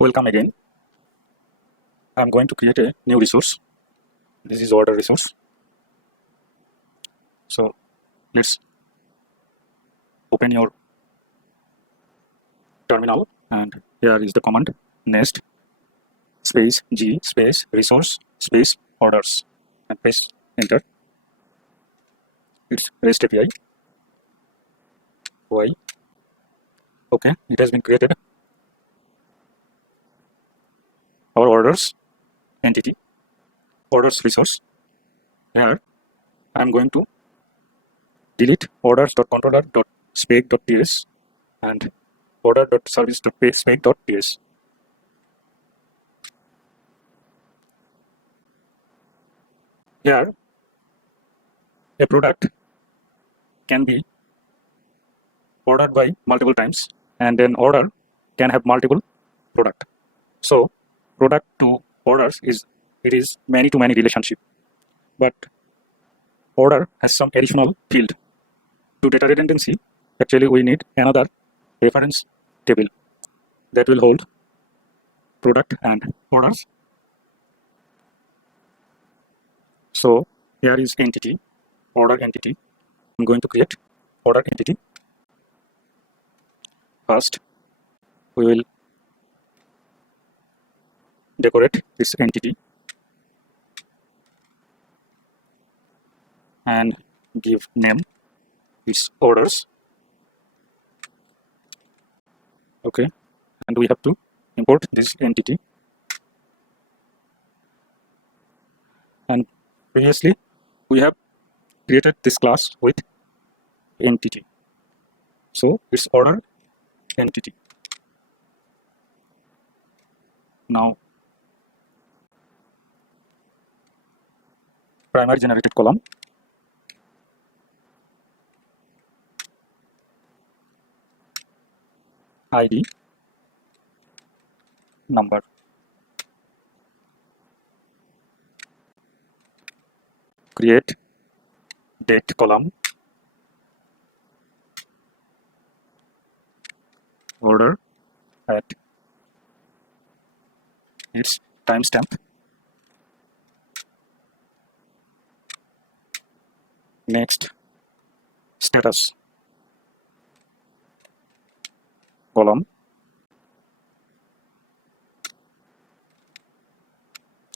Welcome again. I'm going to create a new resource. This is order resource. So let's open your terminal, and here is the command nest space g space resource space orders and press enter. It's REST API. Why? Okay, it has been created. Our orders entity, orders resource. Here I'm going to delete orders.controller.spec.ts and order.service.spec.ts. Here a product can be ordered by multiple times, and an order can have multiple product. So product to orders is many to many relationship, but order has some additional field. To data redundancy, actually we need another reference table that will hold product and orders. So here is entity, order entity. I'm going to create order entity. First we will decorate this entity and give name is orders. Okay, and we have to import this entity, and previously we have created this class with entity, so it's order entity. Now primary generated column, ID, number. Create date column, order at its timestamp. Next, status column,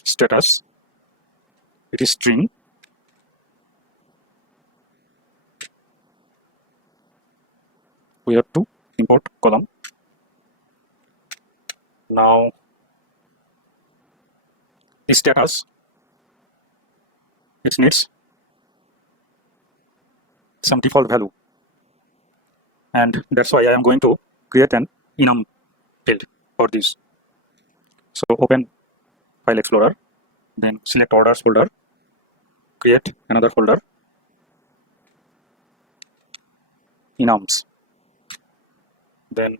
status, it is string. We have to import column. Now the status, it needs some default value, and that's why I am going to create an enum field for this. So open file explorer, then select orders folder, create another folder, enums, then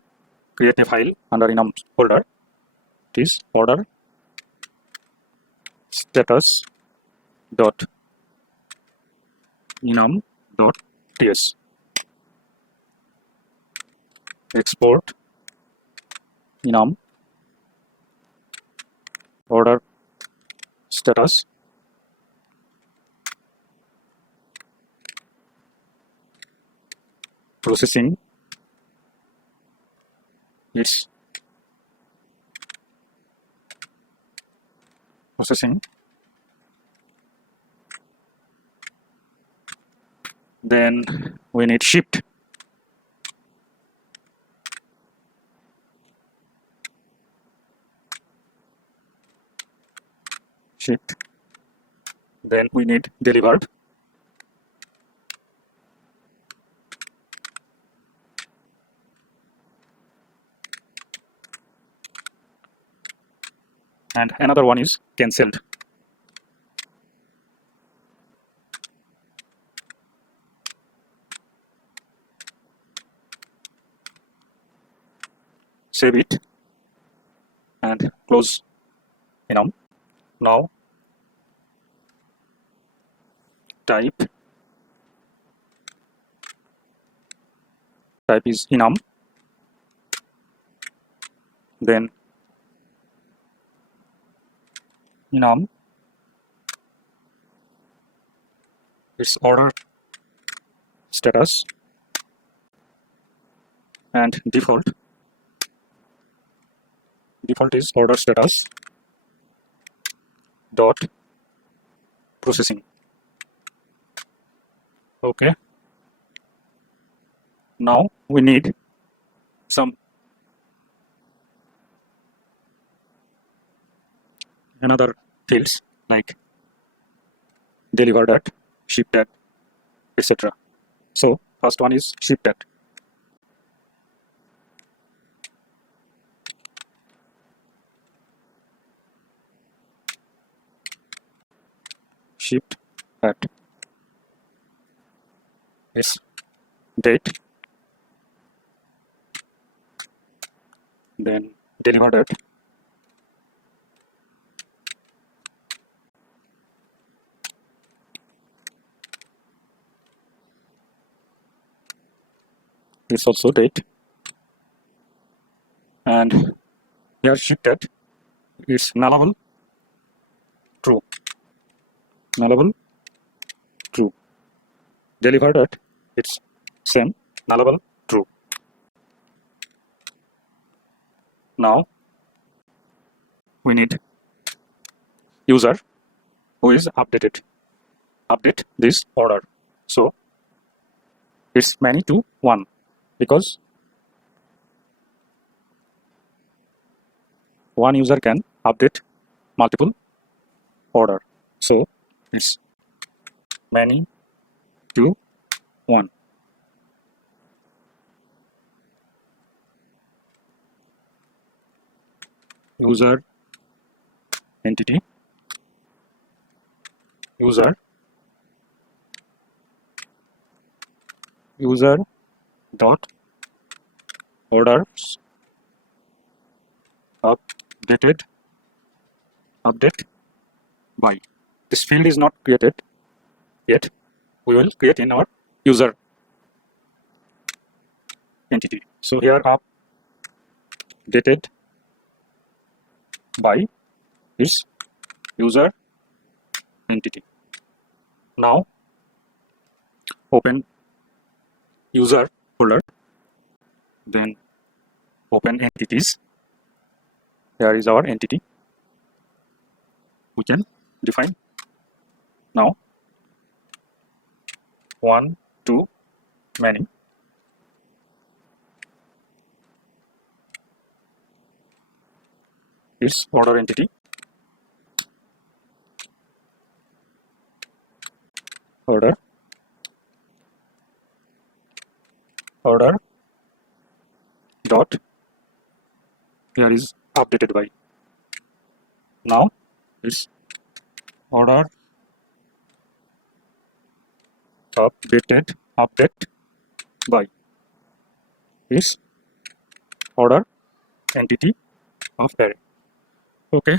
create a file under enums folder. It is order status dot enum dot ts. Export enum order status processing. It's processing. Then we need shift. Shift. Then we need delivered. And another one is cancelled. Save it and close enum. Now type is enum, then enum, its order status, and default is order status dot processing. Okay, now we need some another fields like delivered at, shipped at, etc. So first one is shipped at. Shipped at is date, then delivered at is also date, and here shipped at is nullable true, nullable true. Delivered at it's same nullable true. Now we need user who is update this order. So it's many to 1 because one user can update multiple order. So it's many to 1. User entity user dot orders update by. This field is not created yet. We will create in our user entity. So here updated by is user entity. Now open user folder, then open entities. Here is our entity. We can define now 1 to many. Its order entity, order dot, here is updated by. Now is order update by is order entity of array. Okay,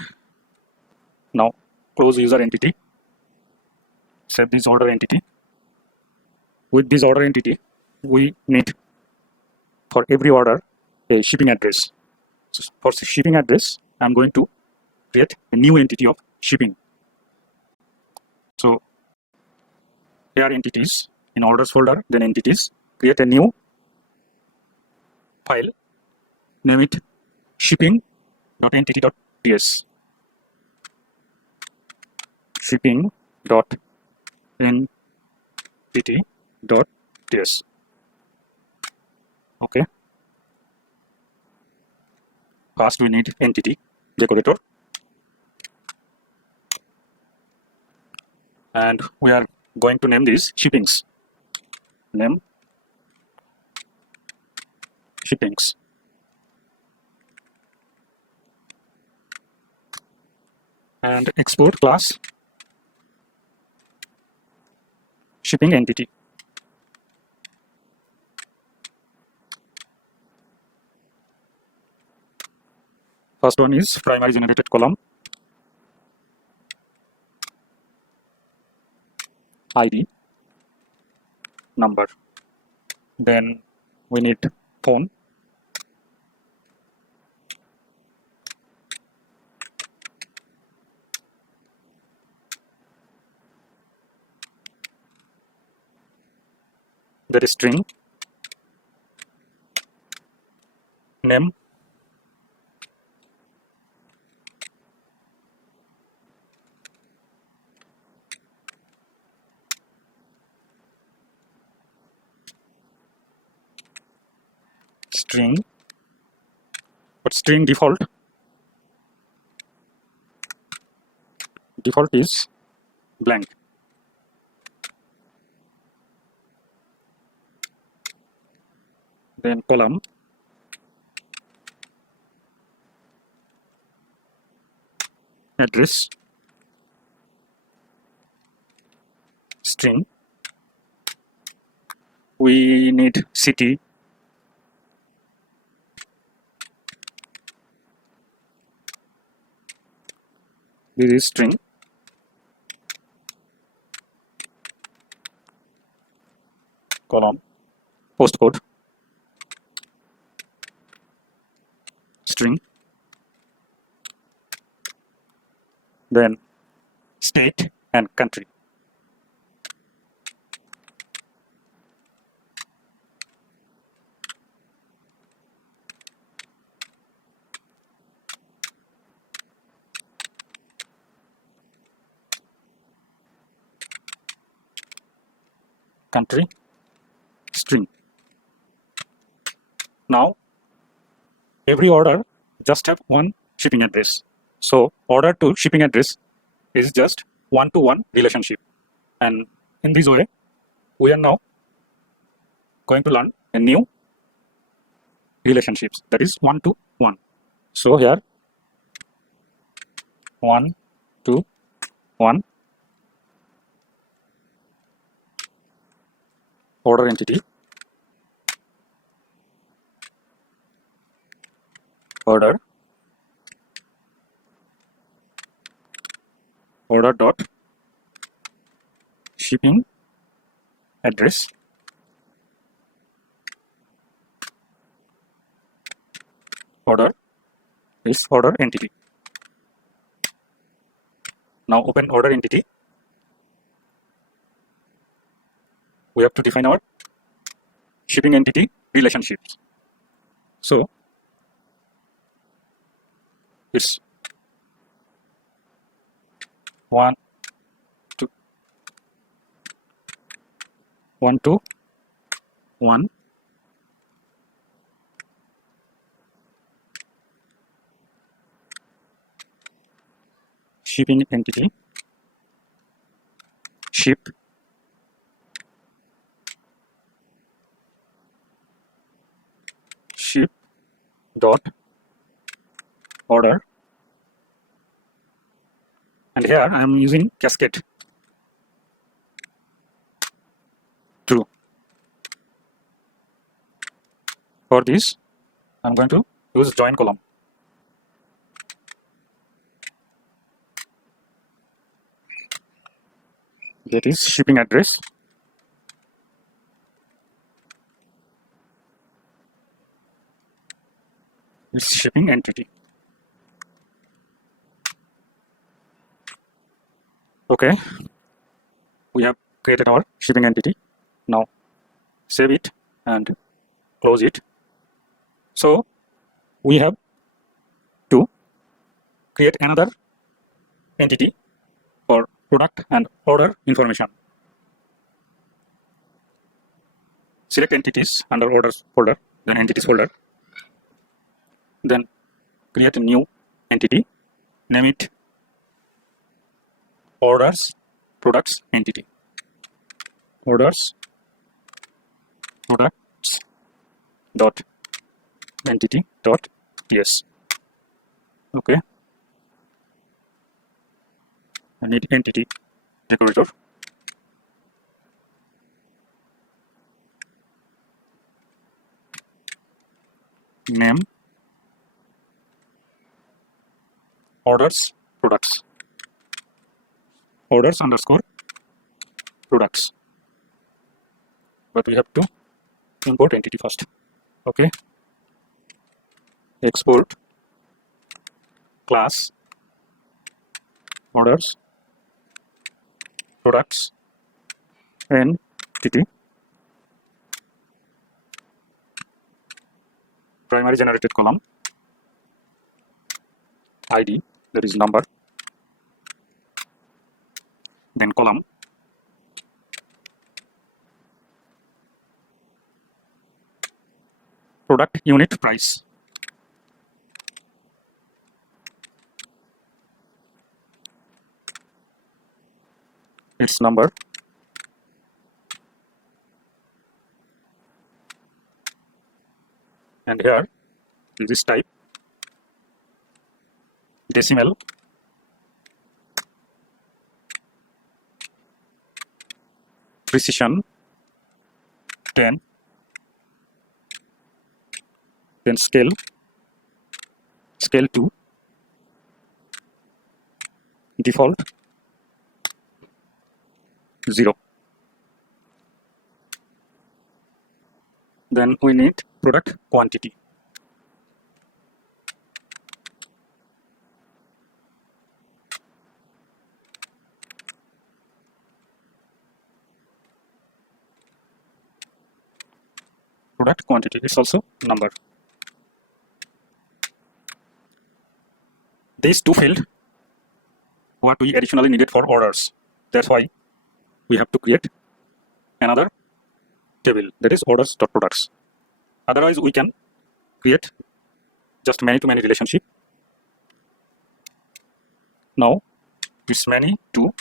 now close user entity, save this order entity. With this order entity we need for every order a shipping address. So for shipping address I'm going to create a new entity of shipping. So here entities, in orders folder, then entities, create a new file, name it shipping.entity.ts. Shipping.entity.ts. Okay. First we need entity decorator, and we are going to name these shippings. Name shippings. And export class shipping entity. First one is primary generated column, ID, number. Then we need phone, that is string, name, string, but string default is blank. Then column, address, string, we need city, this is string, column, postcode, string, then state and country. Country, string. Now every order just have one shipping address. So order to shipping address is just one-to-one relationship. And in this way, we are now going to learn a new relationships that is one-to-one. So here, 1-to-1 order entity, order dot shipping address order is order entity. Now open order entity. We have to define our shipping entity relationships. So it's 1 to 1 shipping entity ship dot order, and here I am using cascade true. For this I am going to use join column. That is shipping address is shipping entity. Okay, we have created our shipping entity. Now save it and close it. So we have to create another entity for product and order information. Select entities under orders folder, then entities folder, then create a new entity, name it orders products entity. Orders products dot entity dot yes. Okay, I need entity decorator. Name orders products, orders underscore products, but we have to import entity first. Okay, export class orders products entity primary generated column ID, that is number, then column product unit price, its number, and here this type decimal, precision 10, then scale 2, default 0. Then we need product quantity. Product quantity is also number. These two field what we additionally needed for orders. That's why we have to create another table, that is orders.products. Otherwise we can create just many-to-many relationship. Now this many to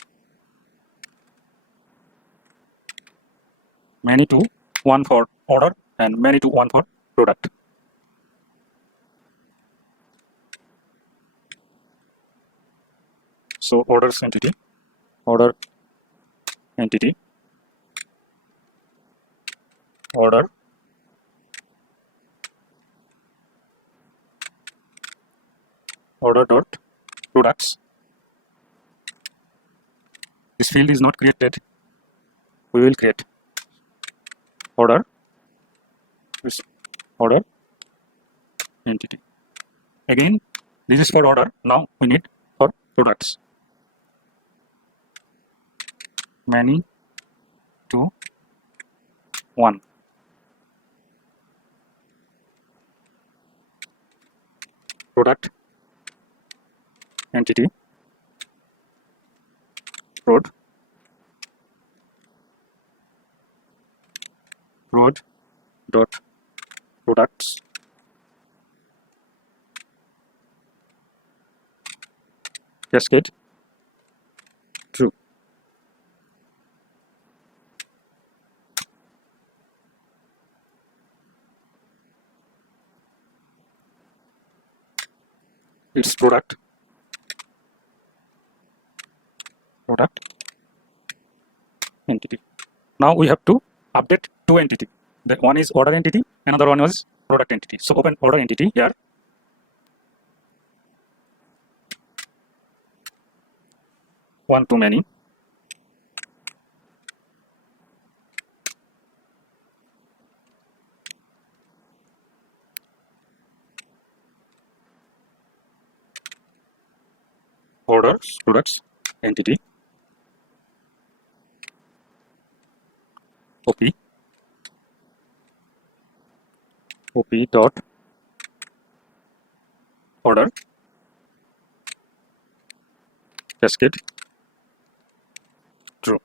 one for order and many to one for product. So orders entity, order entity, order, order dot products. This field is not created. We will create order, this order entity. Again, this is for order. Now we need for products. Many to one. Product entity, prod dot products, cascade true. It's product entity. Now we have to update two entity. That one is order entity, another one was product entity. So open order entity here. One to many. Orders, products, entity. OP dot order, cascade true.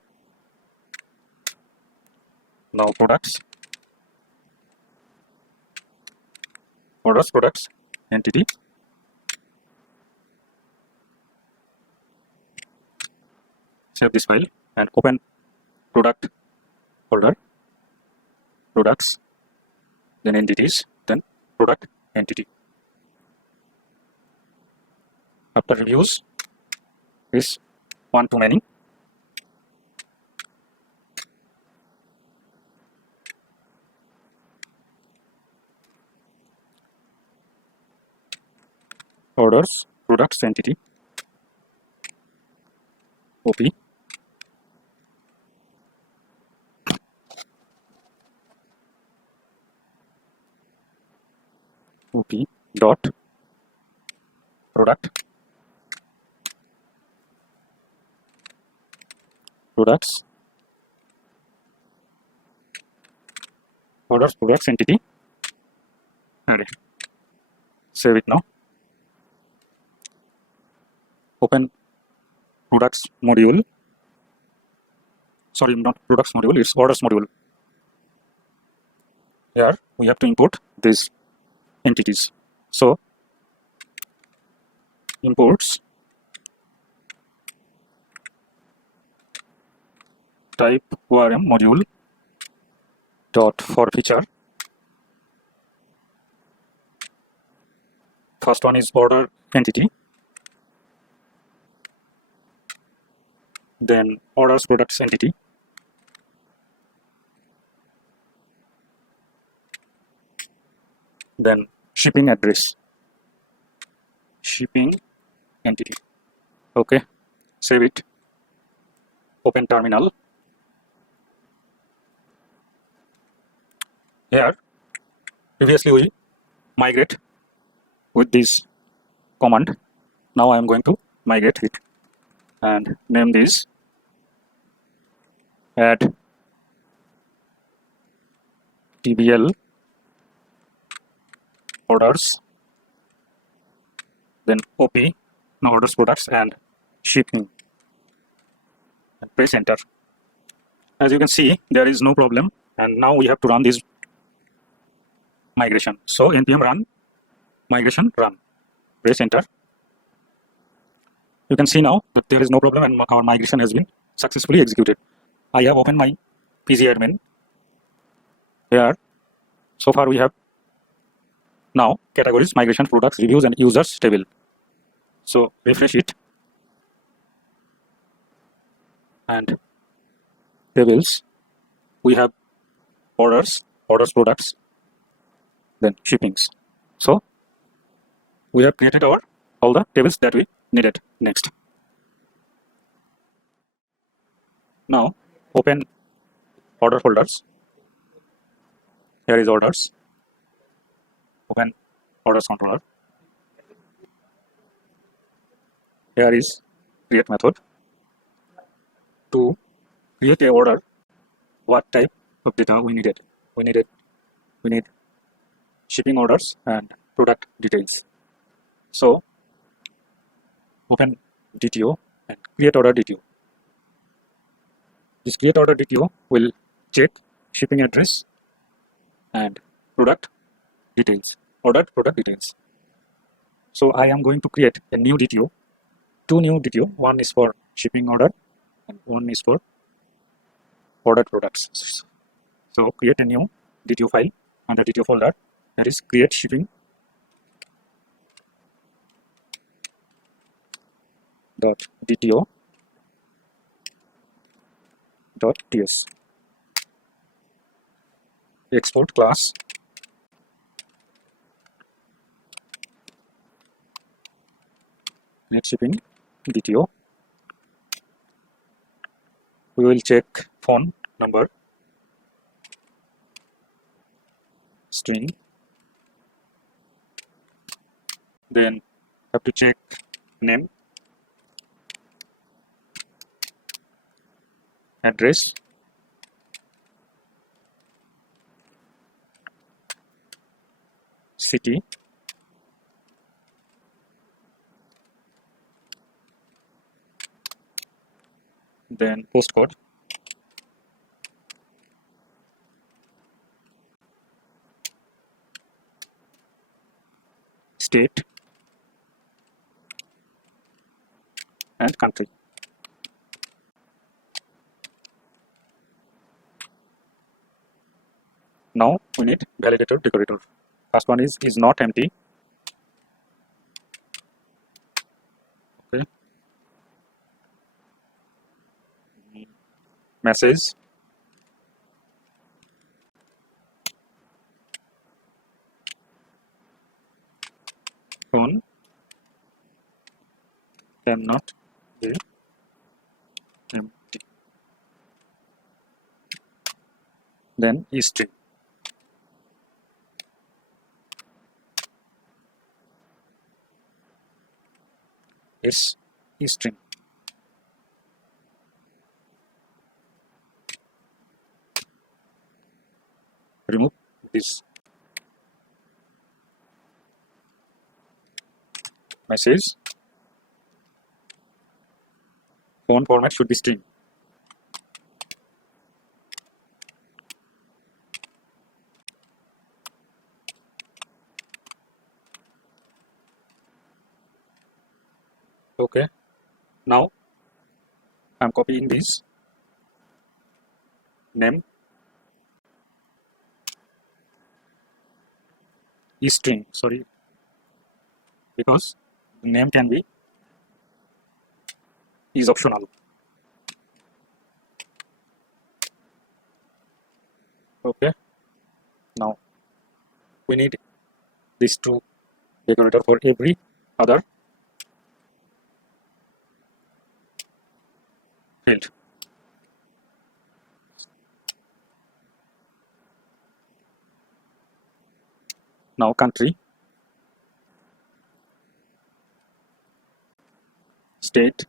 Now products, orders, products, entity. Save this file and open product order, products, then entities, then product entity. After reviews is one to many. Orders, products, entity, OP, dot product, products, orders, products, entity, array. Save it now. Open products module. Sorry, not products module, it's orders module. Here we have to import these entities. So imports type ORM module dot for feature. First one is order entity, then orders products entity, then shipping address, shipping entity. Okay, save it. Open terminal. Here previously we migrate with this command. Now I am going to migrate it and name this add TBL orders, then OP, now orders products and shipping, and press enter. As you can see, there is no problem, and now we have to run this migration. So npm run migration run, press enter. You can see now that there is no problem and our migration has been successfully executed. I have opened my PG admin. Here, so far we have now categories, migration, products, reviews and users table. So refresh it and tables. We have orders, products, then shippings. So we have created all the tables that we needed. Next. Now open order folders. Here is orders. Open orders controller. Here is create method. To create a order, what type of data we needed? We need shipping orders and product details. So open DTO and create order DTO. This create order DTO will check shipping address and product details, ordered product details. So I am going to create a new DTO, two new DTO. One is for shipping order and one is for ordered products. So create a new DTO file under DTO folder. That is create shipping dot DTO dot TS. Export class net shipping DTO. We will check phone number, string, then have to check name, address, city, then postcode, state and country. Now we need validator decorator. First one is not empty. Okay. Message phone cannot be empty. Then string. It's string. Remove this. message font format should be string. Okay, now I'm copying this name is string, sorry, because the name can be is optional. Okay, now we need these two decorator for every other field. Now country, state,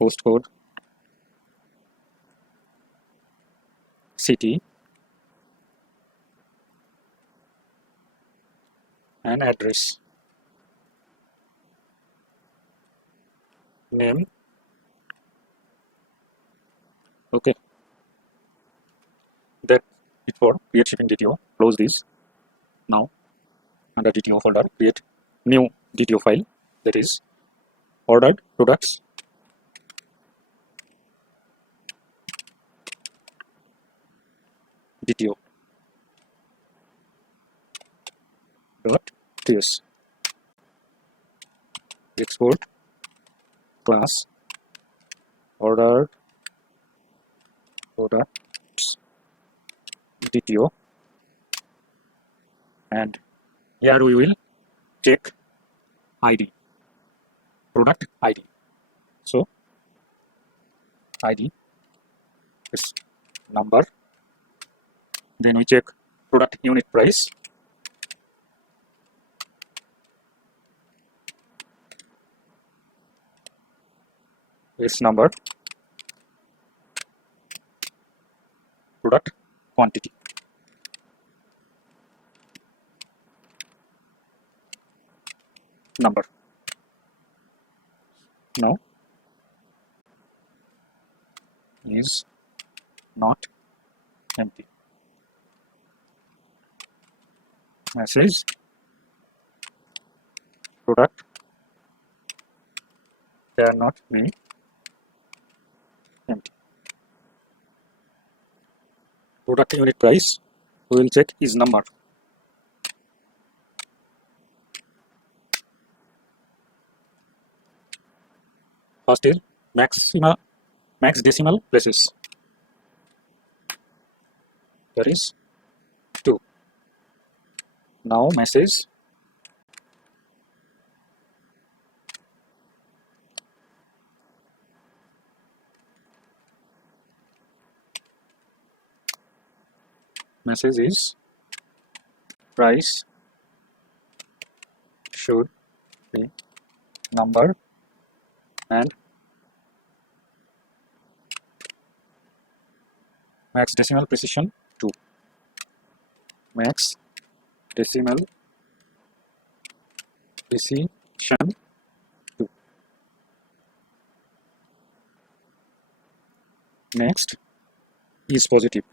postcode, city, and address. Name. Okay, that it for create shipping DTO. Close this. Now under DTO folder, create new DTO file, that is ordered products DTO dot ts. Export class ordered products DTO, and here we will check ID, product ID. So ID is number, then we check product unit price, is number, product quantity. Number. Now is not empty. Message product cannot be empty. Product unit price, we will check is number. First is max decimal places, that is 2. Now message is price should be number and max decimal precision 2. Max decimal precision 2. Next is positive.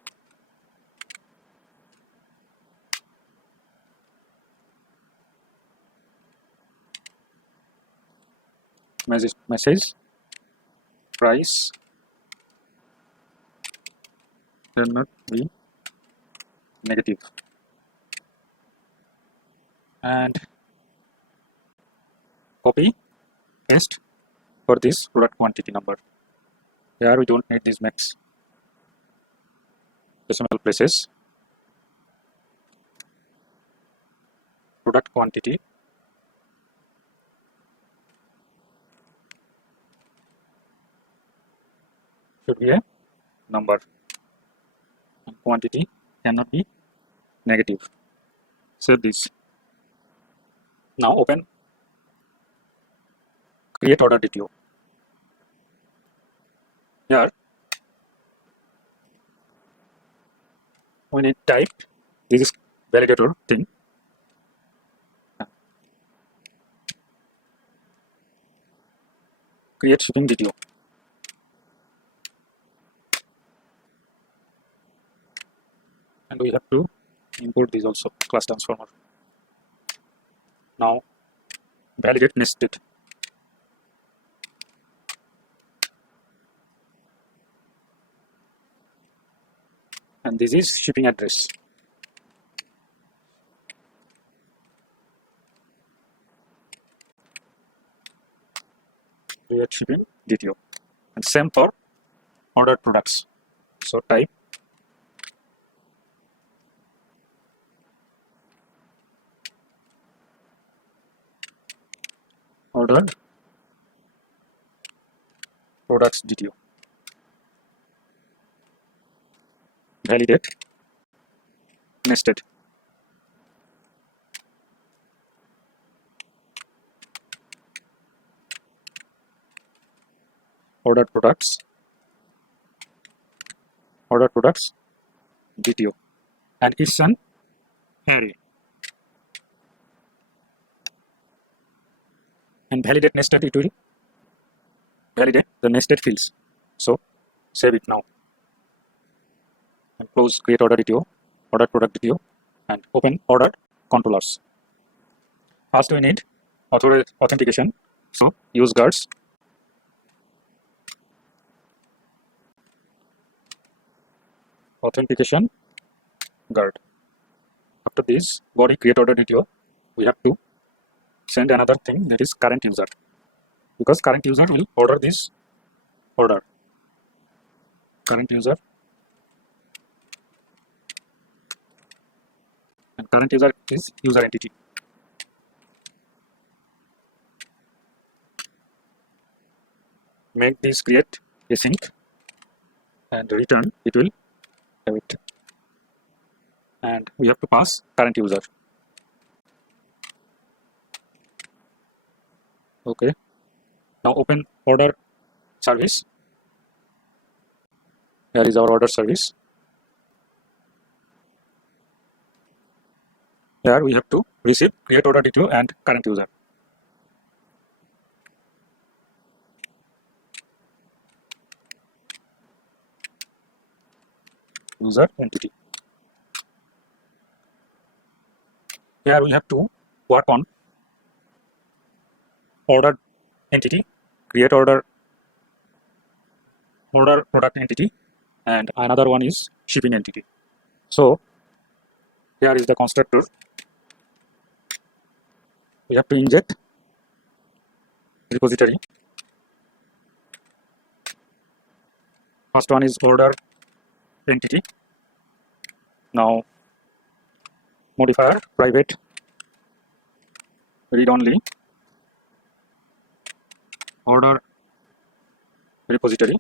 Message price cannot be negative, and copy paste for this product quantity number. Here we don't need this max decimal places. Product quantity should be a number and quantity cannot be negative. Save this. Now open create order DTO. Here we need type, this is validator thing, create shipping DTO. And we have to import these also, class transformer. Now validate nested. And this is shipping address. Create shipping DTO. And same for ordered products. So type ordered products DTO. Validate nested. Ordered products DTO. And it's an array. And validate nested, it will validate the nested fields. So save it now. And close create order DTO, ordered product DTO, and open ordered controllers. First we need authentication. So use guards. Authentication guard. After this body create order DTO, we have to send another thing, that is current user, because current user will order this order. Current user, and current user is user entity. Make this create async and return, it will have it. And we have to pass current user. Okay. Now open order service. Here is our order service. Here we have to receive create order DTO and current user. User entity. Here we have to work on ordered entity, create order product entity, and another one is shipping entity. So here is the constructor. We have to inject repository. First one is order entity. Now modifier private read only order repository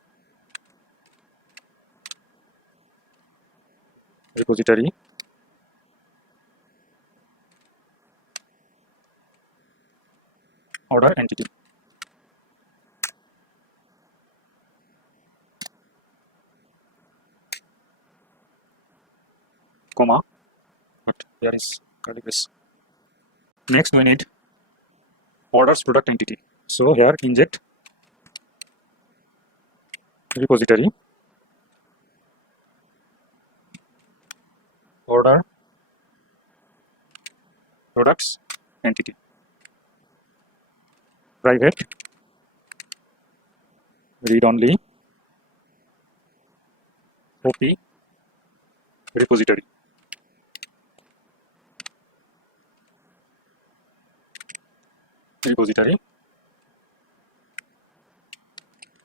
order entity. Comma, but here is curly brace. Next we need orders product entity. So here inject repository order products entity private read only OP repository.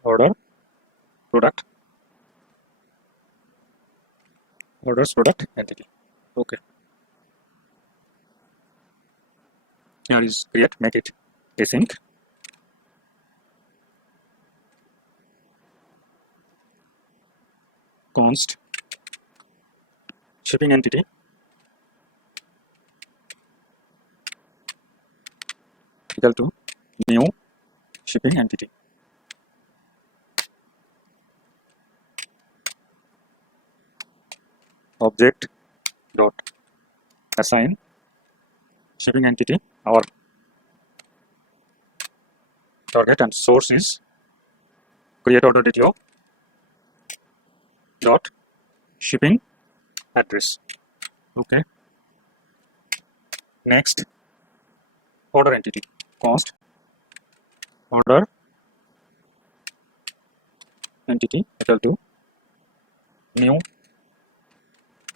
Order product orders product entity. Okay. Here is create, make it async. Const shipping entity equal to new shipping entity. Object dot assign shipping entity. Our target and source is create order DTO dot shipping address. Okay. Next, order entity const order entity equal to new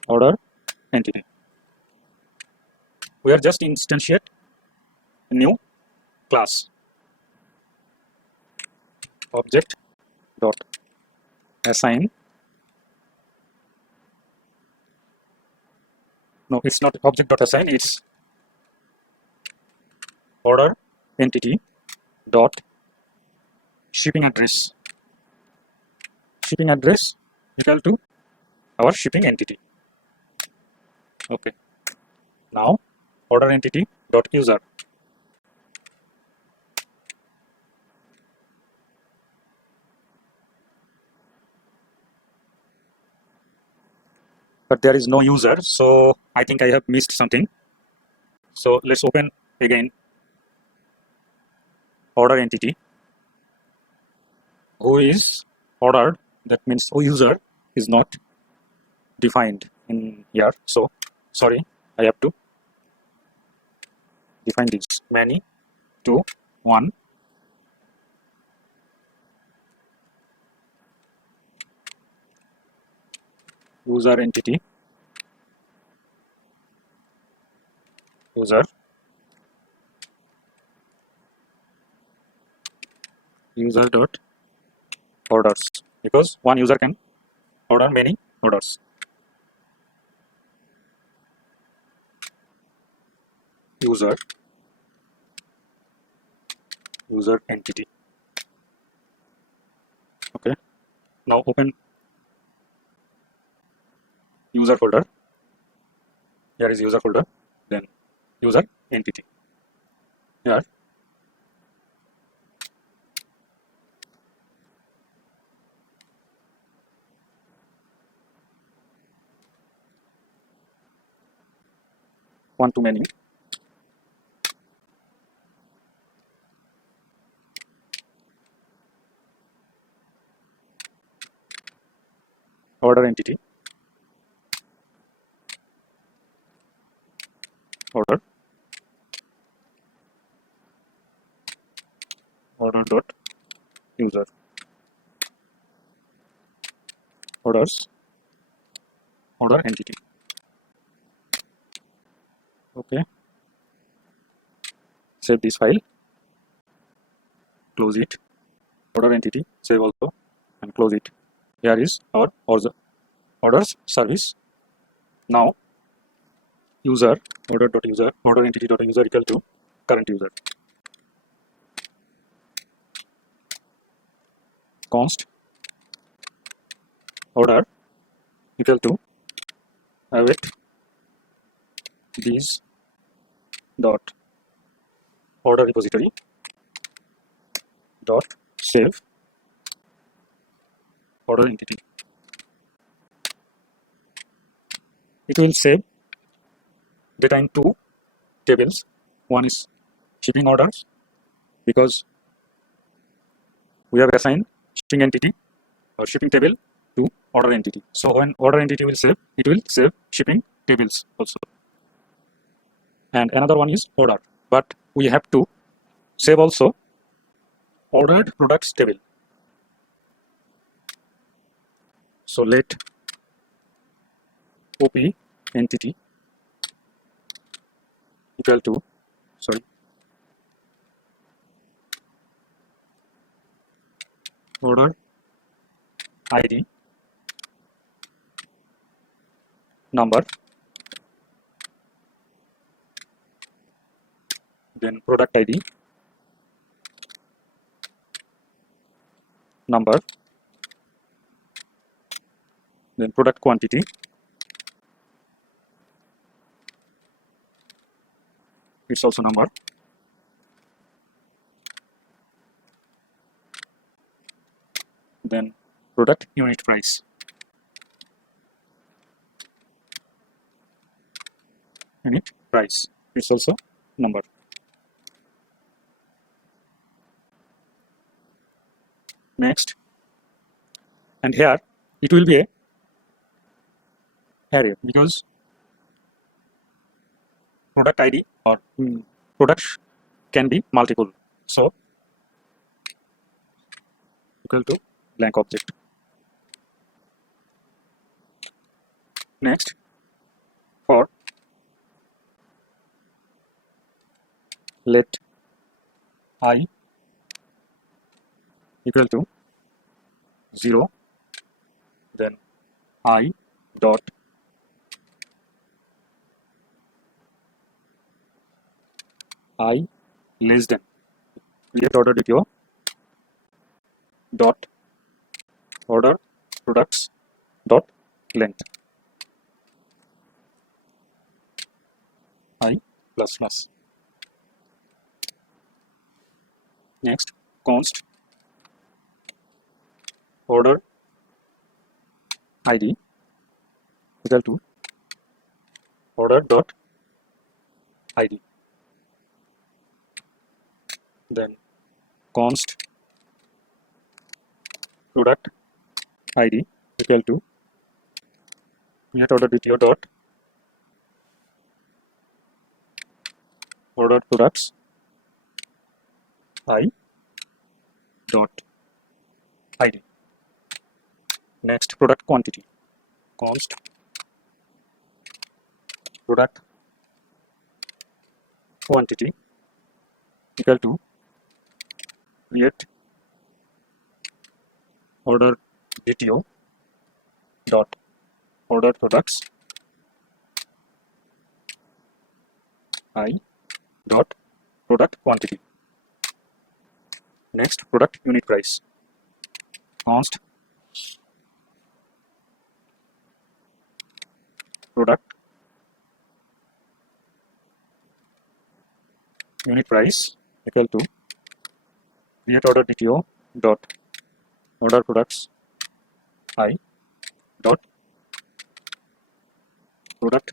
order entity. We are just instantiate a new class object dot assign. No, it's not object dot assign, it's order entity dot shipping address. Shipping address equal to our shipping entity. Okay. Now order entity dot user. But there is no user, so I think I have missed something. So let's open again order entity. Who is ordered, that means who user is not defined in here. So sorry, I have to define this many to one user entity user dot orders, because one user can order many orders. User entity. Okay. Now open user folder. Here is user folder. Then user entity. Here one to many. Order entity order dot user orders order entity. Okay, save this file, close it. Order entity, save also and close it. Here is our orders service. Now user order entity dot user equal to current user. Const order equal to await these dot order repository dot save order entity. It will save data in two tables. One is shipping orders, because we have assigned shipping entity or shipping table to order entity. So when order entity will save, it will save shipping tables also. And another one is order, but we have to save also ordered products table. So let op entity equal to order ID number, then product ID number, then product quantity, it's also number, then product unit price, it's also number. Next, and here it will be a array because product ID or products can be multiple. So equal to blank object. Next, for let I equal to 0, then I dot I less than create order DTO dot order products dot length I plus plus. Next, const order ID equal to order dot ID. Then const product ID equal to create order DTO dot order products I dot ID. Next, product quantity const product quantity equal to create order DTO dot order products I dot product quantity. Next, product unit price const product unit price equal to create order DTO dot order products I dot product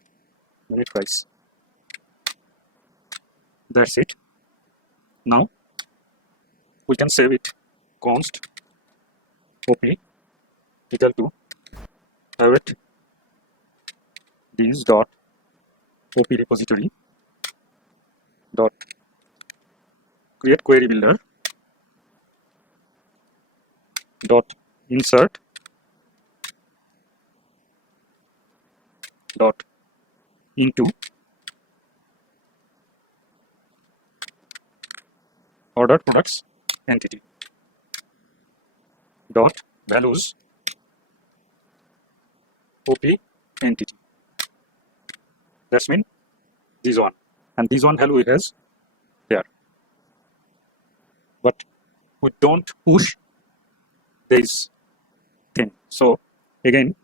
unit price. That's it. Now we can save it. Const op equal to await these dot op repository dot create query builder dot insert dot into order products entity dot values op entity. That's mean this one, and this one value it has there, but we don't push this thing. So again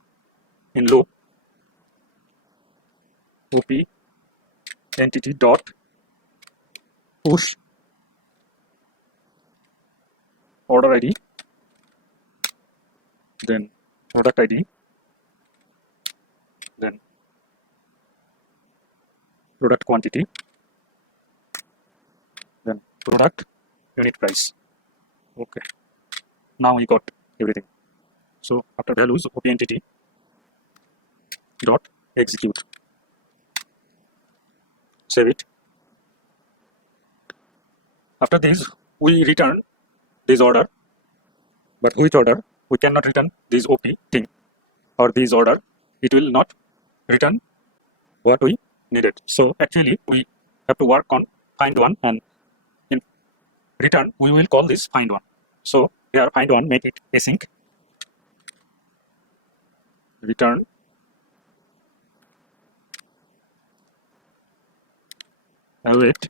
in loop op entity dot push order ID, then product ID, then product quantity, then product unit price. Okay, now we got everything. So after values op entity dot execute, save it. After this we return this order, but which order? We cannot return this op thing or this order. It will not return what we needed. So actually we have to work on find one, and in return we will call this find one. So here find one, make it async, return await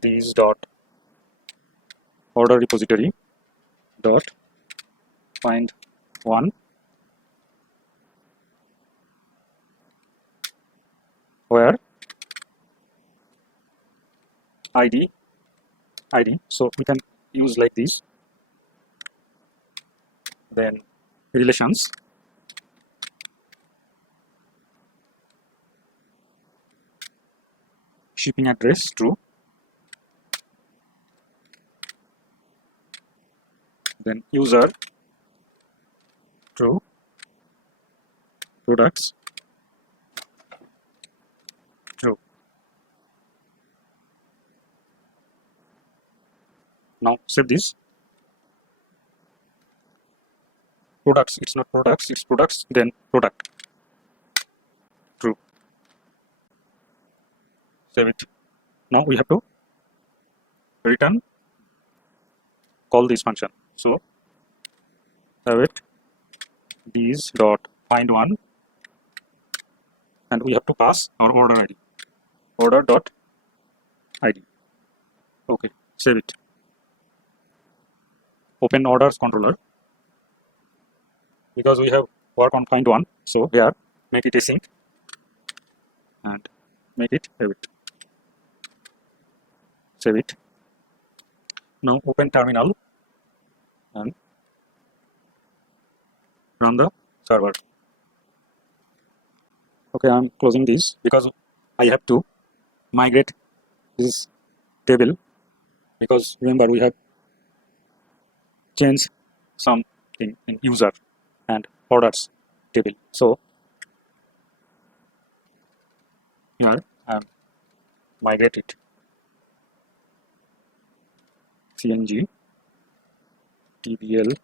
these dot order repository dot find one where ID. So we can use like this. Then relations shipping address true, then user true, products, true. Now save this. Products, it's not products, it's products, then product, true. Save it. Now we have to return, call this function. So have it these dot find one, and we have to pass our order ID, order dot ID. Okay, save it. Open orders controller, because we have work on find one, so here make it async and make it have it. Save it. Now open terminal and run the server. Okay, I'm closing this because I have to migrate this table, because remember we have changed something in user and orders table. So here I am migrate it. CNG TBL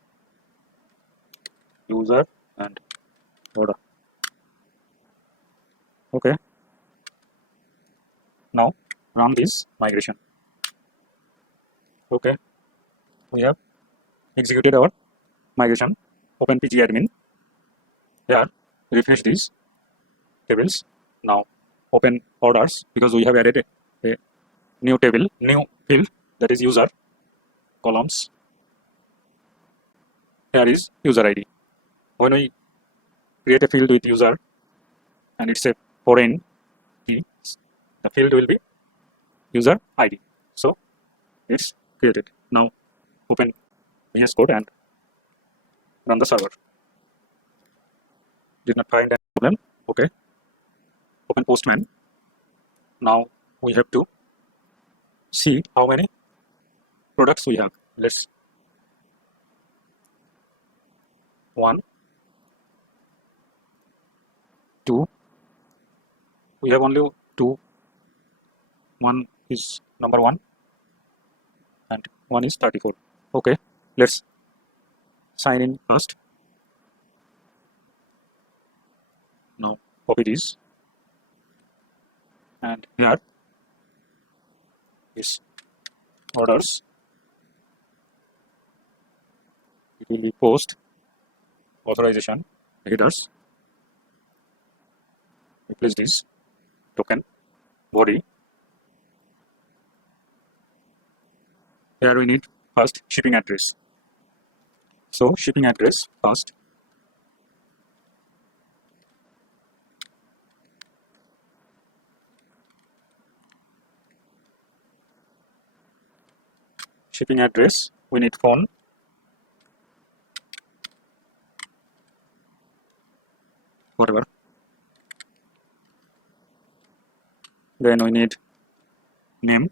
user and order. Okay, now run this migration. Okay, we have executed our migration. Open pgadmin. Here refresh these tables. Now open orders, because we have added a new table, new field, that is user, columns. Here is user ID. When we create a field with user and it's a foreign key, the field will be user ID. So it's created. Now open VS Code and run the server. Did not find any problem. Okay. Open Postman. Now we have to see how many products we have. Let's 1, 2. We have only 2. One is number 1 and 1 is 34. Okay, let's sign in first. Now copy this, and here is orders. It will be post authorization headers. Replace this token body. Here we need first shipping address. So shipping address first. Shipping address, we need phone. Whatever. Then we need name.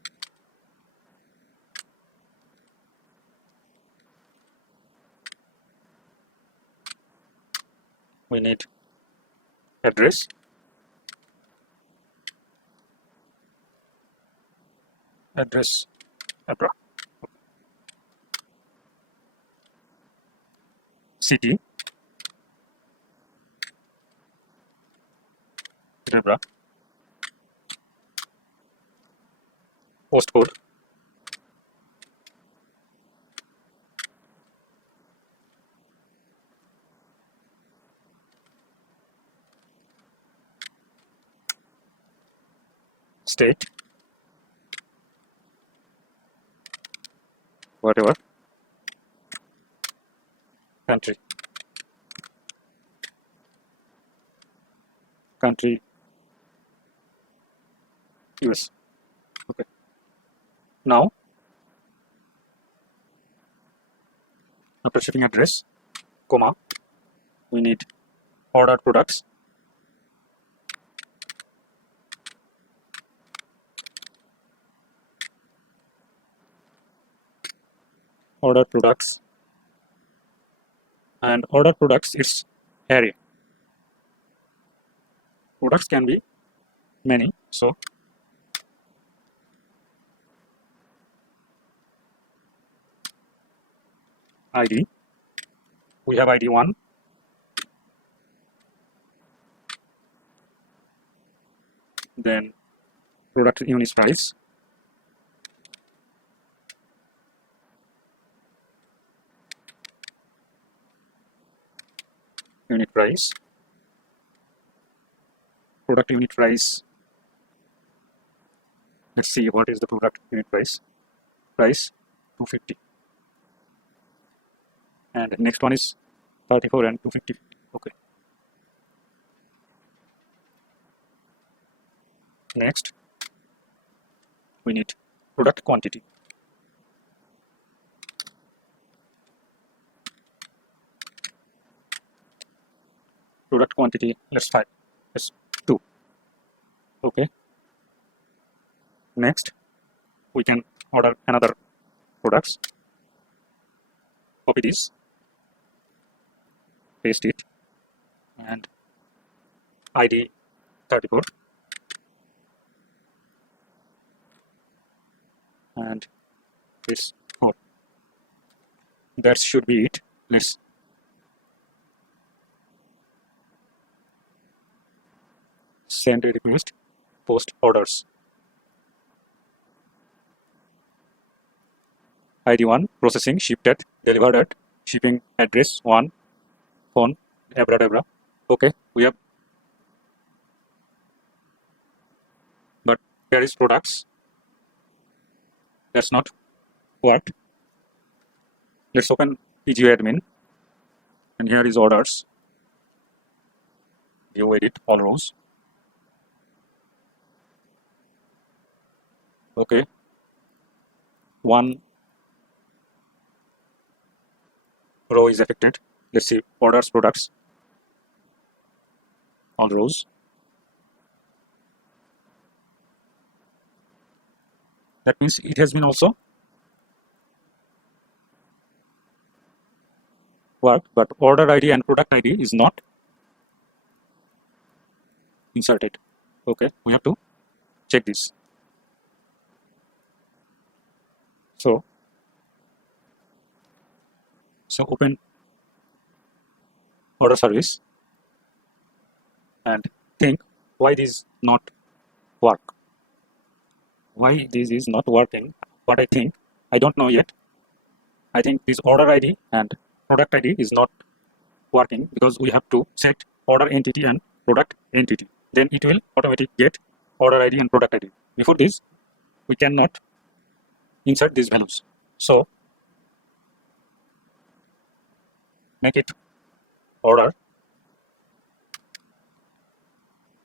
We need address. Address. City. Zebra. Postcode. State. Whatever. Country. Country US. Okay. Now after shipping address, comma, we need order products. Order products And order products, it's array. Products can be many. So ID, we have ID 1, then product unit price, unit price, product unit price. Let's see what is the product unit price. Price 250. And next one is 34 and 250. Okay. Next, we need product quantity. Product quantity, let's 5. Let's 2. Okay. Next, we can order another products. Copy this, paste it, and ID 34 and this 4. That should be it. Let's send a request, post orders. ID 1, processing, shipped at, delivered at, shipping address 1, phone, abra. Okay, we have, but here is products. That's not what. Let's open PGO admin, and here is orders. View edit all rows. Okay, one row is affected. Let's see orders, products, all rows. That means it has been also worked, but order ID and product ID is not inserted. Okay, we have to check this. So open order service and think why this not work. Why this is not working? What I think, I don't know yet. I think this order ID and product ID is not working because we have to set order entity and product entity. Then it will automatically get order ID and product ID. Before this, we cannot insert these values. So make it order.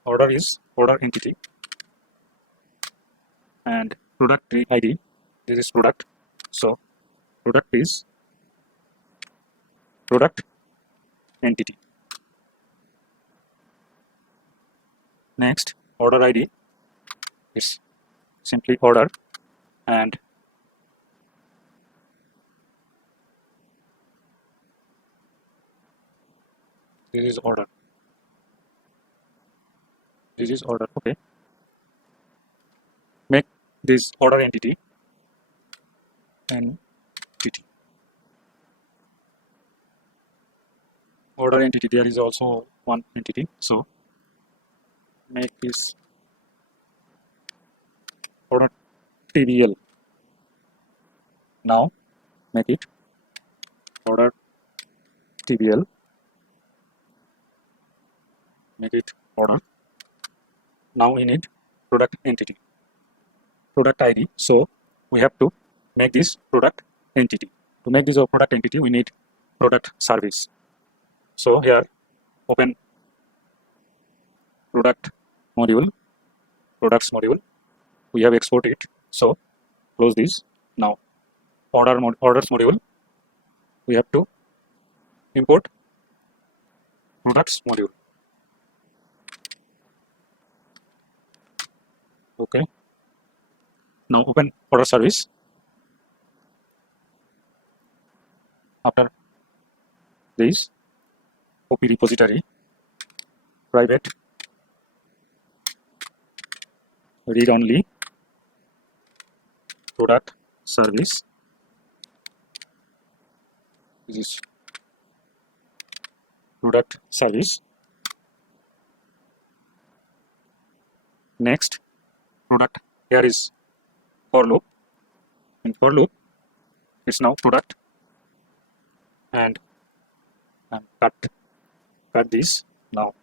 Order is order entity and product ID. This is product. So product is product entity. Next, order ID is simply order and this is order. This is order. Okay. Make this order entity entity. Order entity, there is also one entity. So make this order trivial. Now make it order trivial. Make it order. Now we need product entity, product ID. So we have to make this product entity. To make this a product entity, we need product service. So here open product module, products module. We have exported it. So close this. Now orders module. We have to import products module. Okay. Now open order service. After this OP repository, private read-only product service. This is product service. Next, product. Here is for loop. In for loop, it's now product, and cut this now.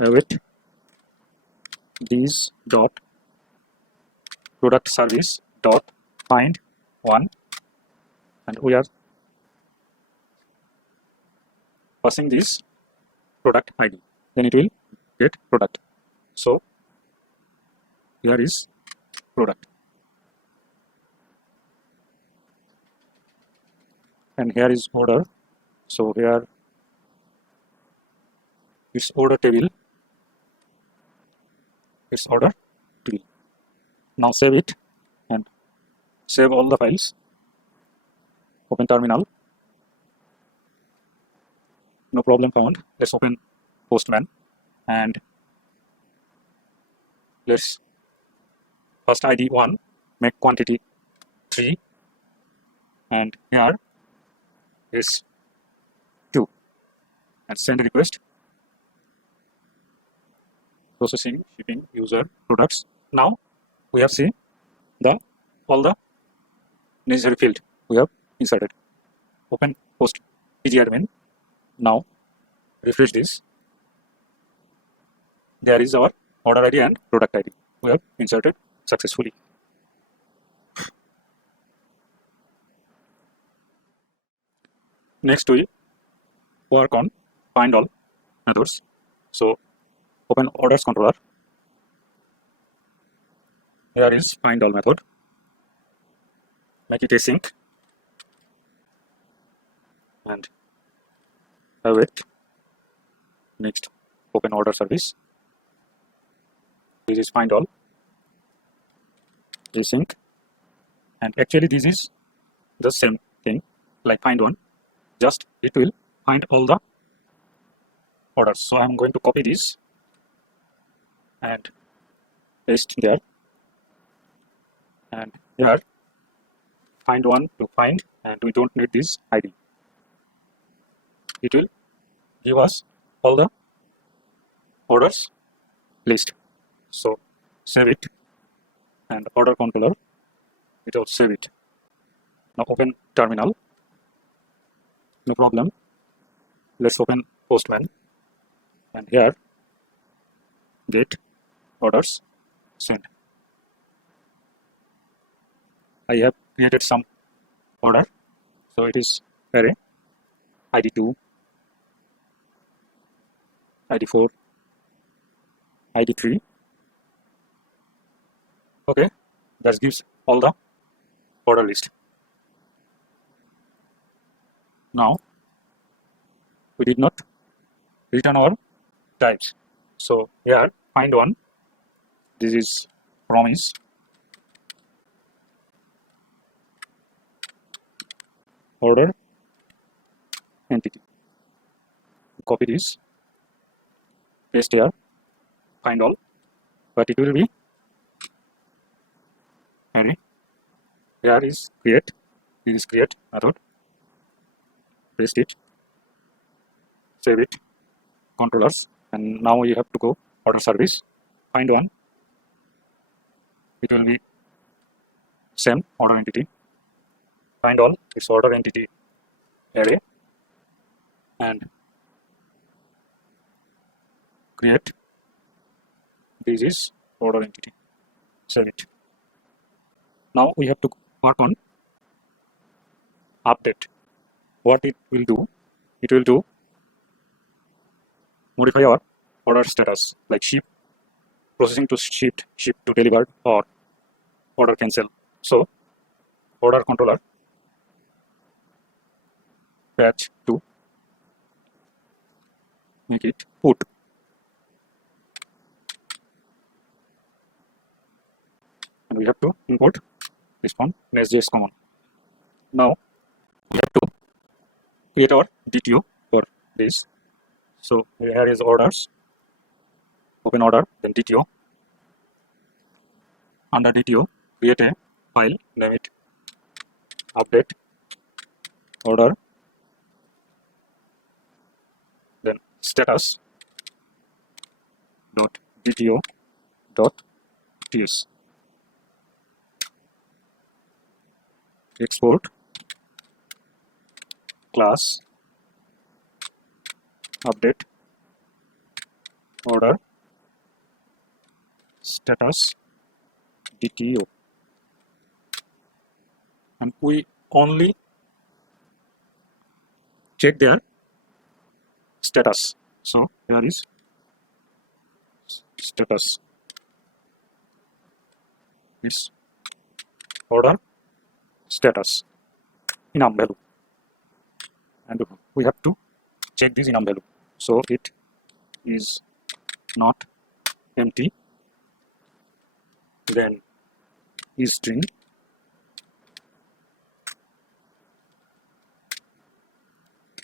Have it these dot product service dot find one, and we are passing this product ID. Then it will get product. So here is product, and here is order. So here it's order table. It's order table. Now save it and save all the files. Open terminal. No problem found. Let's open Postman and let's first ID 1, make quantity 3, and here is 2, and send a request. Processing, shipping, user, products. Now we have seen all the necessary field we have inserted. Open post pgadmin. Now refresh this. There is our order ID and product ID. We have inserted successfully. Next we work on find all methods. So open orders controller. Here is find all method. Make it async and have it. Next, open order service. This is find all, async, and actually this is the same thing like find one, just it will find all the orders. So I am going to copy this and paste there, and here find one to find, and we don't need this ID. It will give us all the orders list. So save it, and order controller, it will save it. Now open terminal. No problem. Let's open Postman, and here get orders send. I have created some order, so it is array ID2, ID4, ID3. Okay, that gives all the order list. Now we did not return our types, so here find one. This is promise, order entity. Copy this, paste here, find all, but it will be array. Here is create. This is create method. Paste it, save it, controllers, and now you have to go order service, find one. It will be same order entity. Find all, it's order entity array, and create. This is order entity. Save it. Now we have to work on update. What it will do? It will do modify our order status like ship, processing to shipped, ship to delivered, or order cancel. So order controller patch to make it put. And we have to import this from Nestjs common. Now we have to create our DTO for this. So here is orders, open order, then DTO. Under DTO, create a file, name it update order, then status dot DTO dot ts. Export class update order status DTO, and we only check their status. So here is status is order status enum value, and we have to check this enum value. So it is not empty, then is string,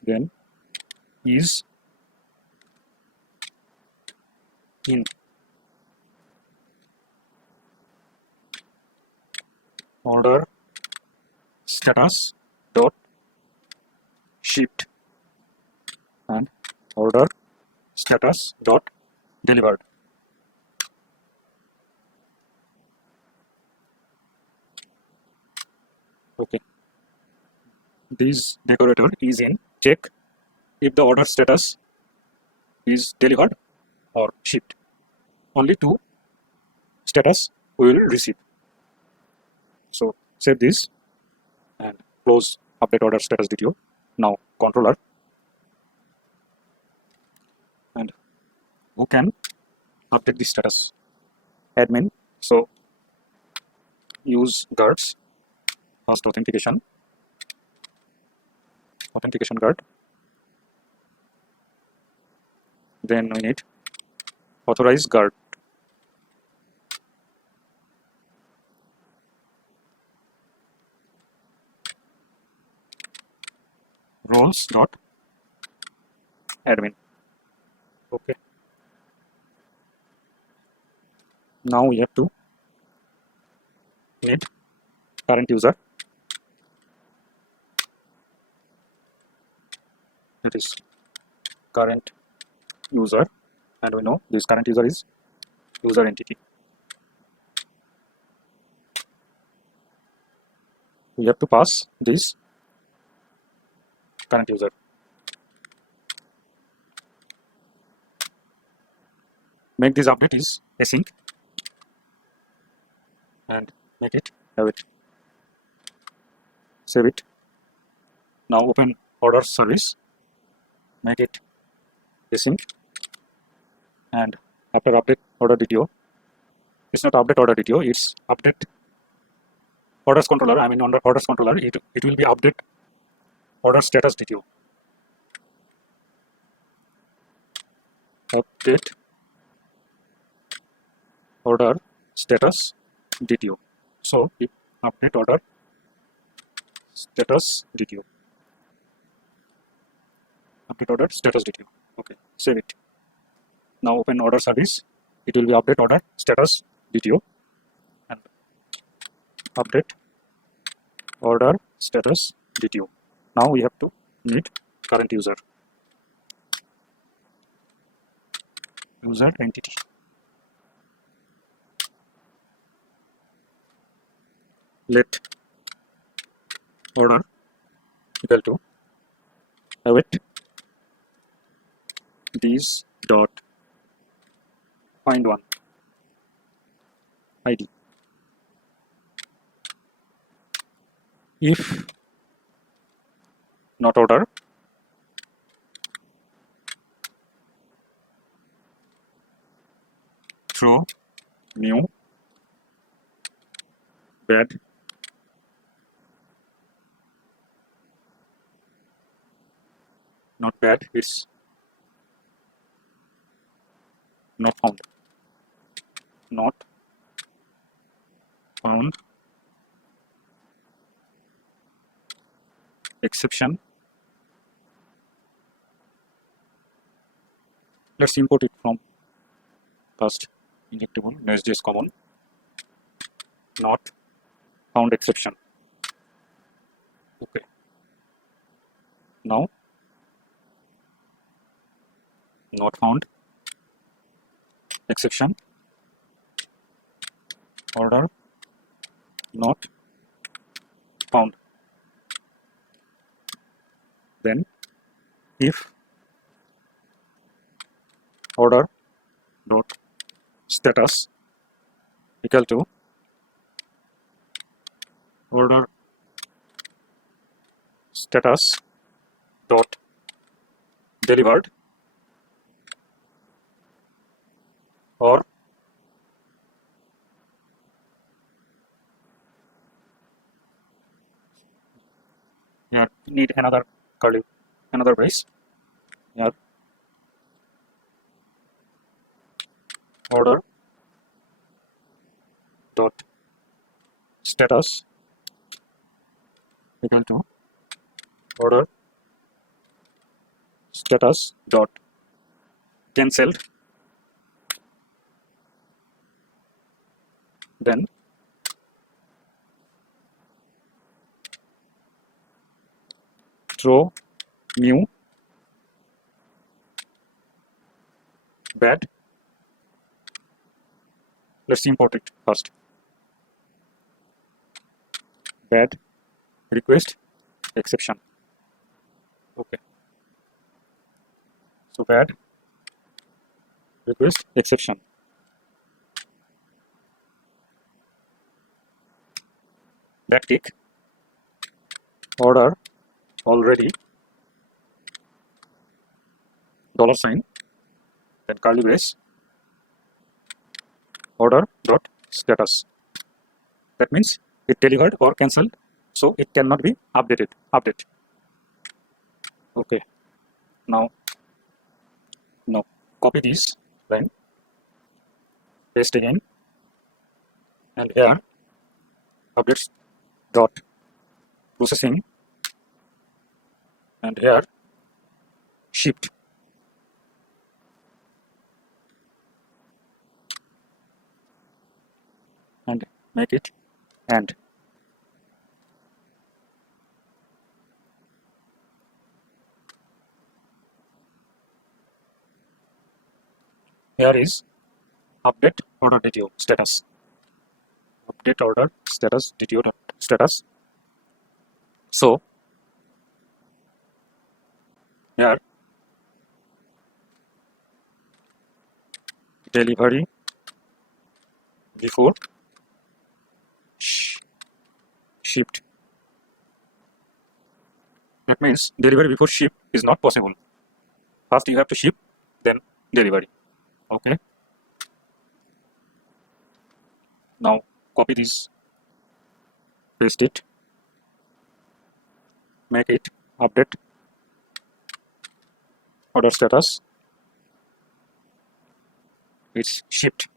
then is in order status dot shipped and order status dot delivered. Okay, this decorator is in check if the order status is delivered or shipped. Only two status we will receive. So save this and close update order status DTO. Now controller, and who can update the status? Admin. So use guards. First authentication guard. Then we need authorize guard. Roles dot admin. Okay. Now we have to need current user. That is current user, and we know this current user is user entity. We have to pass this current user. Make this update is async and make it have it. Save it. Now open order service. Make it async, and after update order DTO, it's not update order DTO, it's update orders controller. I mean under orders controller, it will be update order status DTO. Update order status DTO. So if update order status DTO. Update order status DTO. Okay, save it. Now open order service. It will be update order status DTO and update order status DTO. Now we have to need current user. User entity. Let order equal to await these dot find one ID. If not order, throw new bad not bad, it's not found. Not found. Exception Let's import it from first injectable Nestjs common not found exception. Okay. Now not found exception order not found. Then if order dot status equal to order status dot delivered or yeah, need another curly another brace. Yeah, order dot status equal to order status dot cancelled. Then throw new bad. Let's import it first. Bad request exception. Okay. So bad request exception. Backtick order already dollar sign then curly brace order dot status. That means it delivered or cancelled, so it cannot be updated. Update. Okay. Now copy this line, paste again, and here updates dot processing, and here shipped. And make it and here is update order DTO status. Update order status DTO dot status. So here delivery before shipped. That means delivery before ship is not possible. First you have to ship, then delivery. Okay. Now copy this, paste it, make it update order status. It's shipped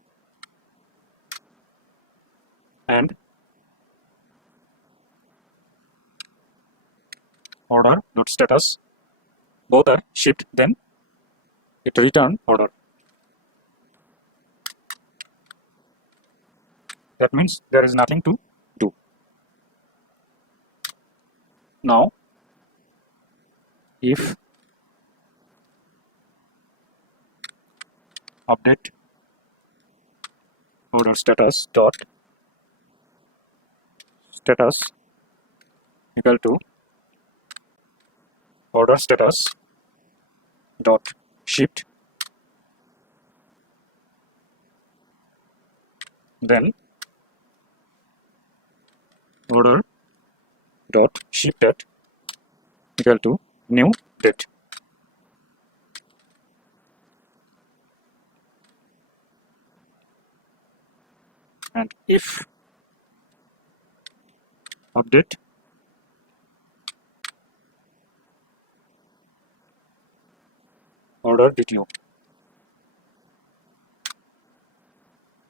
and order dot status. Both are shipped, then it return order. That means there is nothing to do. Now if update order status dot status equal to order status dot shipped, then order dot ship date equal to new date. And if update order DTO,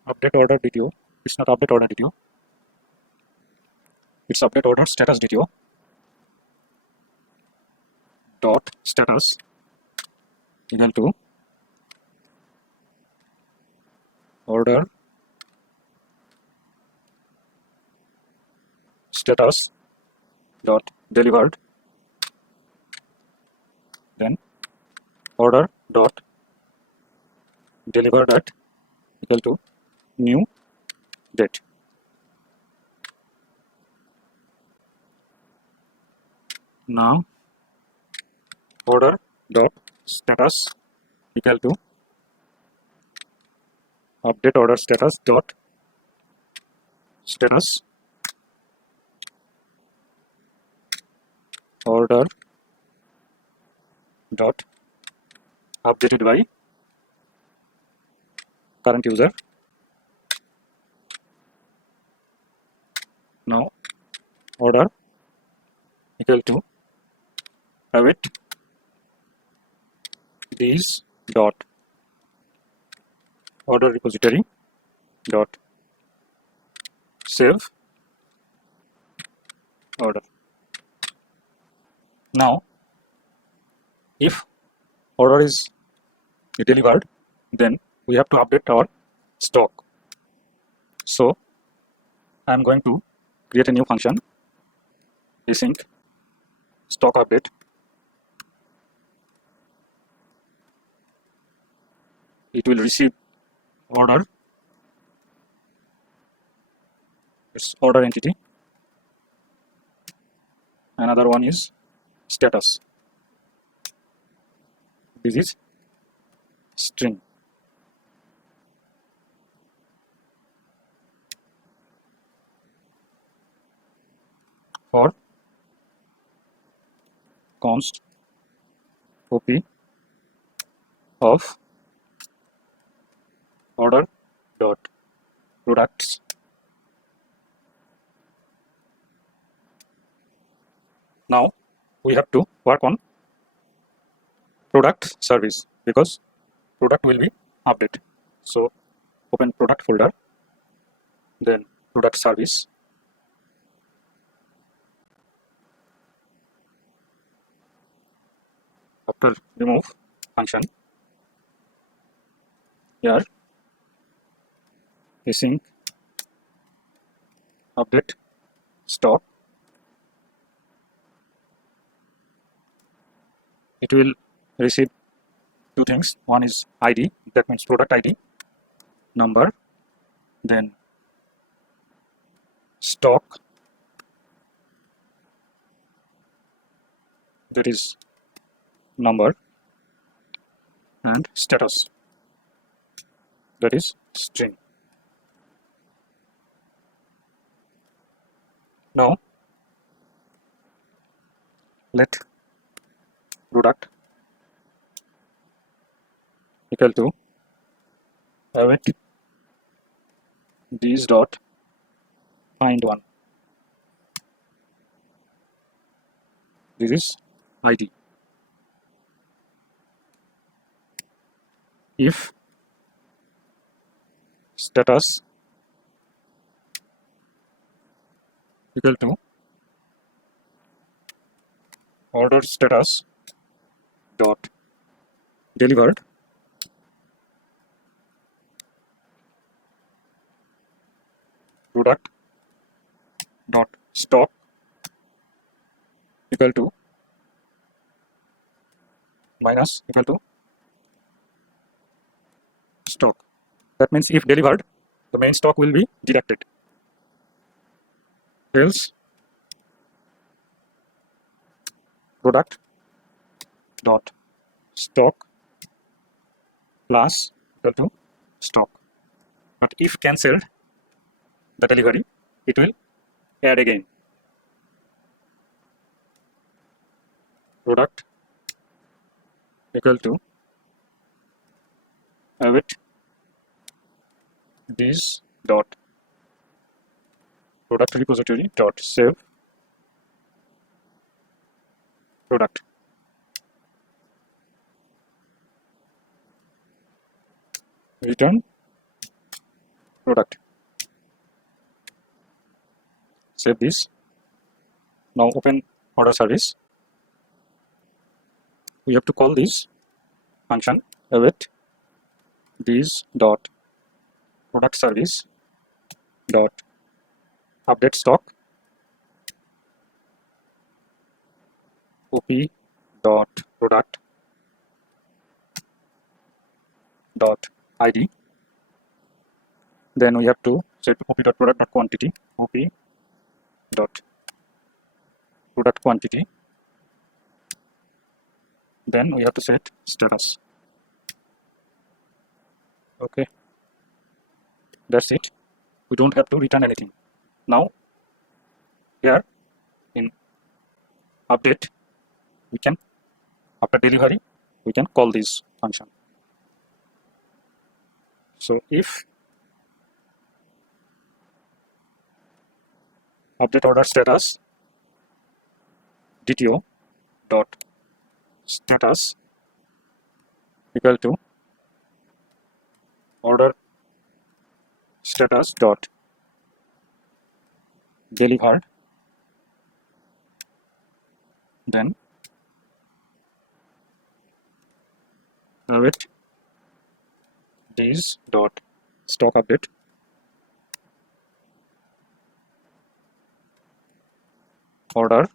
update order DTO, it's not update order DTO, it's update order status DTO dot status equal to order status dot delivered, then order dot delivered at equal to new date. Now order dot status equal to update order status dot status order dot updated by current user. Now order equal to await these dot order repository dot save order. Now if order is delivered, then we have to update our stock. So I am going to create a new function, async stock update. It will receive order, its order entity. Another one is status. This is string. For const op of order dot products now we have to work on product service because product will be updated. So open product folder, then product service. After remove function, here async update stock. It will receive two things. One is ID, that means product ID, number, then stock, that is number, and status, that is string. Now let product equal to await these dot find one. This is ID. If status equal to order status dot delivered, product dot stock equal to minus equal to stock. That means if delivered, the main stock will be deducted. Else product dot stock plus equal to stock. But if cancelled the delivery, it will add again. Product equal to await these dot product repository dot save product. Return product. Save this. Now open order service. We have to call this function await these dot product service dot update stock op dot product dot id. Then we have to set op dot product dot quantity, op dot product quantity. Then we have to set status. Okay, that's it. We don't have to return anything. Now here in update, we can, after delivery, we can call this function. So if update order status DTO dot status equal to order status dot delivered, then await this dot stock update order,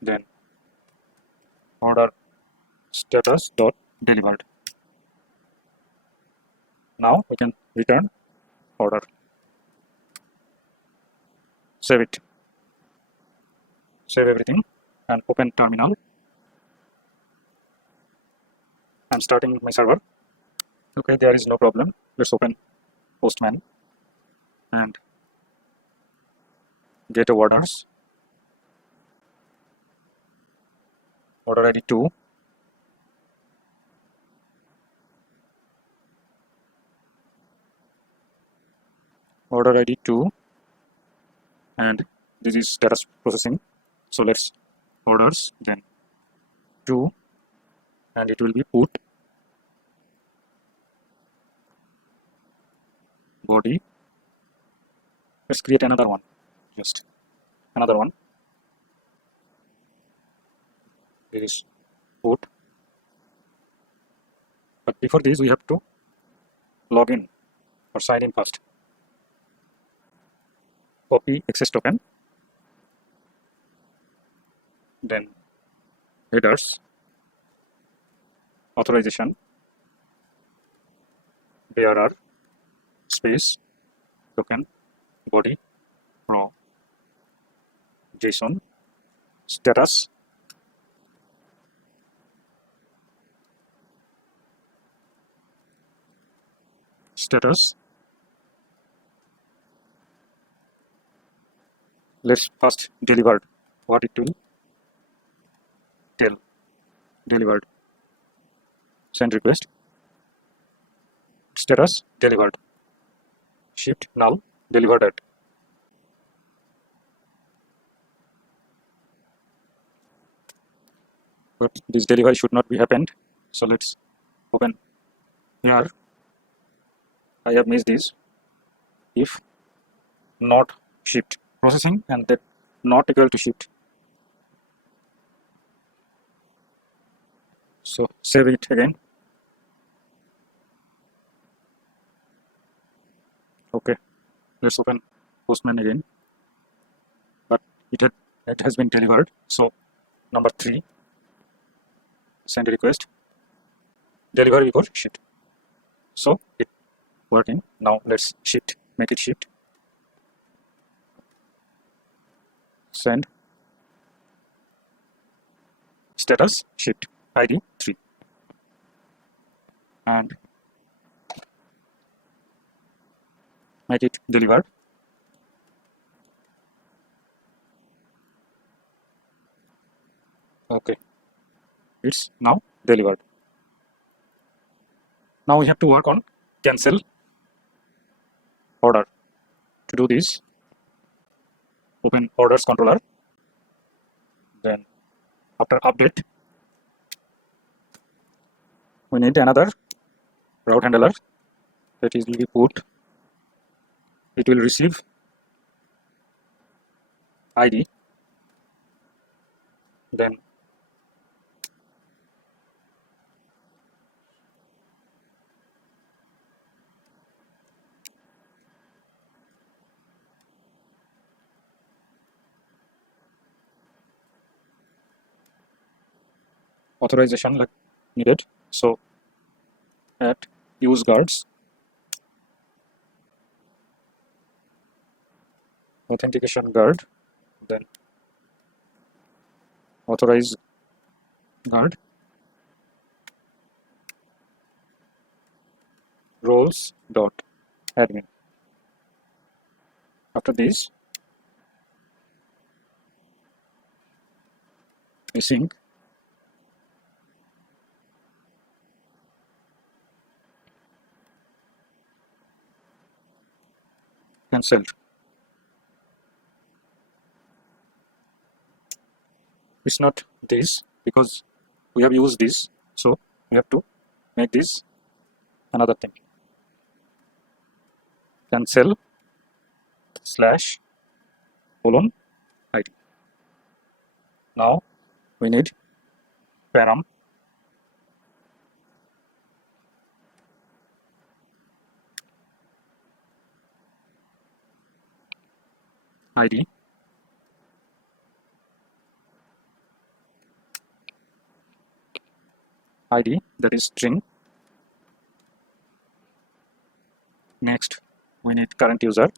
then order status dot delivered. Now we can return order. Save it. Save everything and open terminal. I'm starting my server. Okay, there is no problem. Let's open Postman and get orders. Order ID 2. Order ID 2, and this is status processing. So let's orders, then 2, and it will be put body. Let's create another one, just another one. This is put, but before this we have to log in or sign in first. Copy access token, then headers, authorization, bearer, space, token, body, raw, JSON, status, let's first delivered, what it will tell. Delivered, send request, status delivered, shipped null, delivered at. But this delivery should not be happened, so let's open here. I have missed this. If not shipped, processing, and that not equal to shipped. So save it again. Okay, let's open Postman again. But it has been delivered. So number 3, send a request, deliver before shipped. So it working. Now let's shipped, make it shipped. Send status shipped, ID 3, and make it delivered. Okay, it's now delivered. Now we have to work on cancel order. To do this, open orders controller, then after update we need another route handler, that is will be put. It will receive ID, then authorization like needed. So add use guards, authentication guard, then authorize guard, roles dot admin. After this, we sync cancelled. It's not this because we have used this, so we have to make this another thing. Cancel slash colon ID. Now we need param ID that is string. Next we need current user,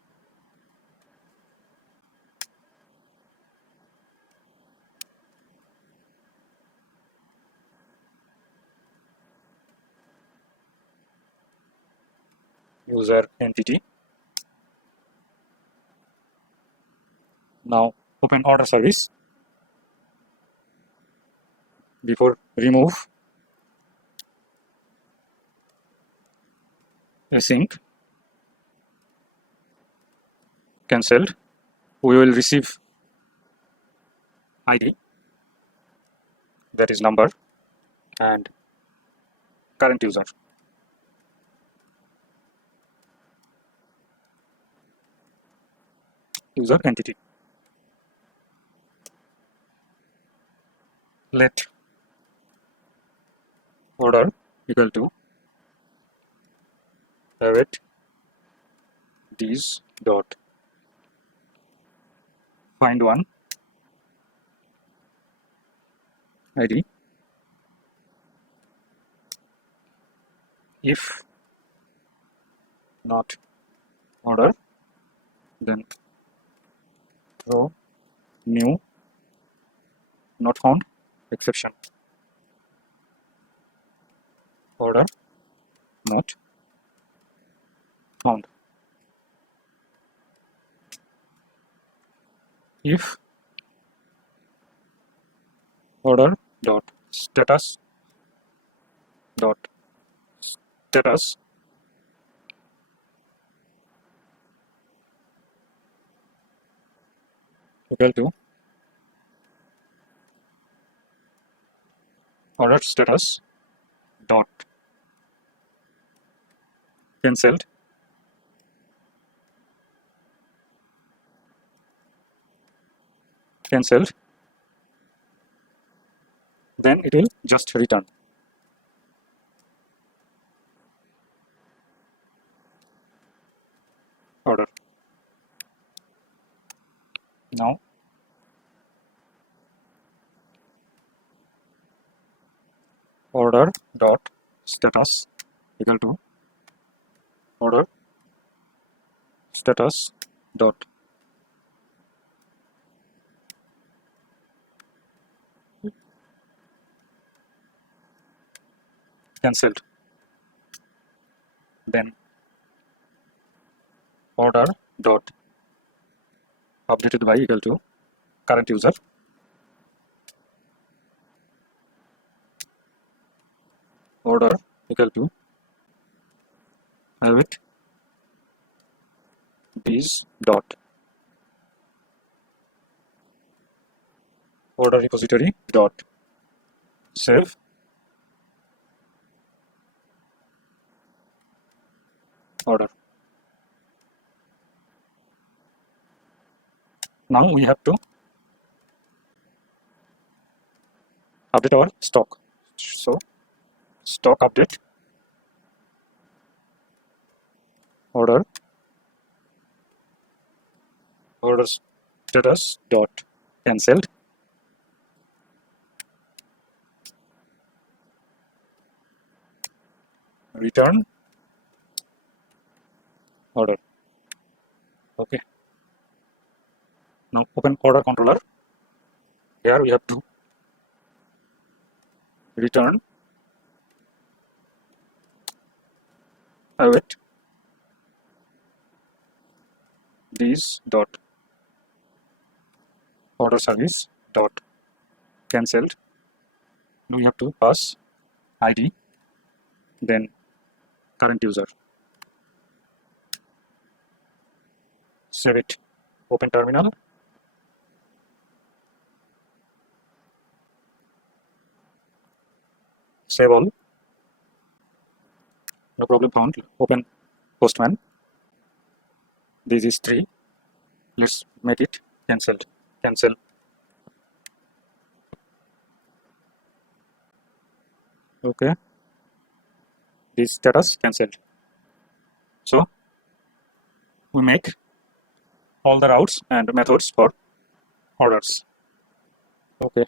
user entity. Now open order service. Before remove async cancelled, we will receive ID that is number and current user. User entity. Let order equal to await these dot find one ID. If not order, then throw new not found exception. Order not found. If order dot status equal to order status dot cancelled then it will just return order. Now order dot status equal to order status dot cancelled, then order dot updated by equal to current user, order equal to await these dot order repository dot save order. Now we have to update our stock. So stock update order status dot cancelled return order. Okay. Now open order controller. Here we have to return await this dot order service dot cancelled. Now we have to pass ID, then current user. Save it. Open terminal. Save all. No problem found. Open Postman. This is 3. Let's make it cancelled. Cancel. Okay. This status cancelled. So we make all the routes and methods for orders. Okay.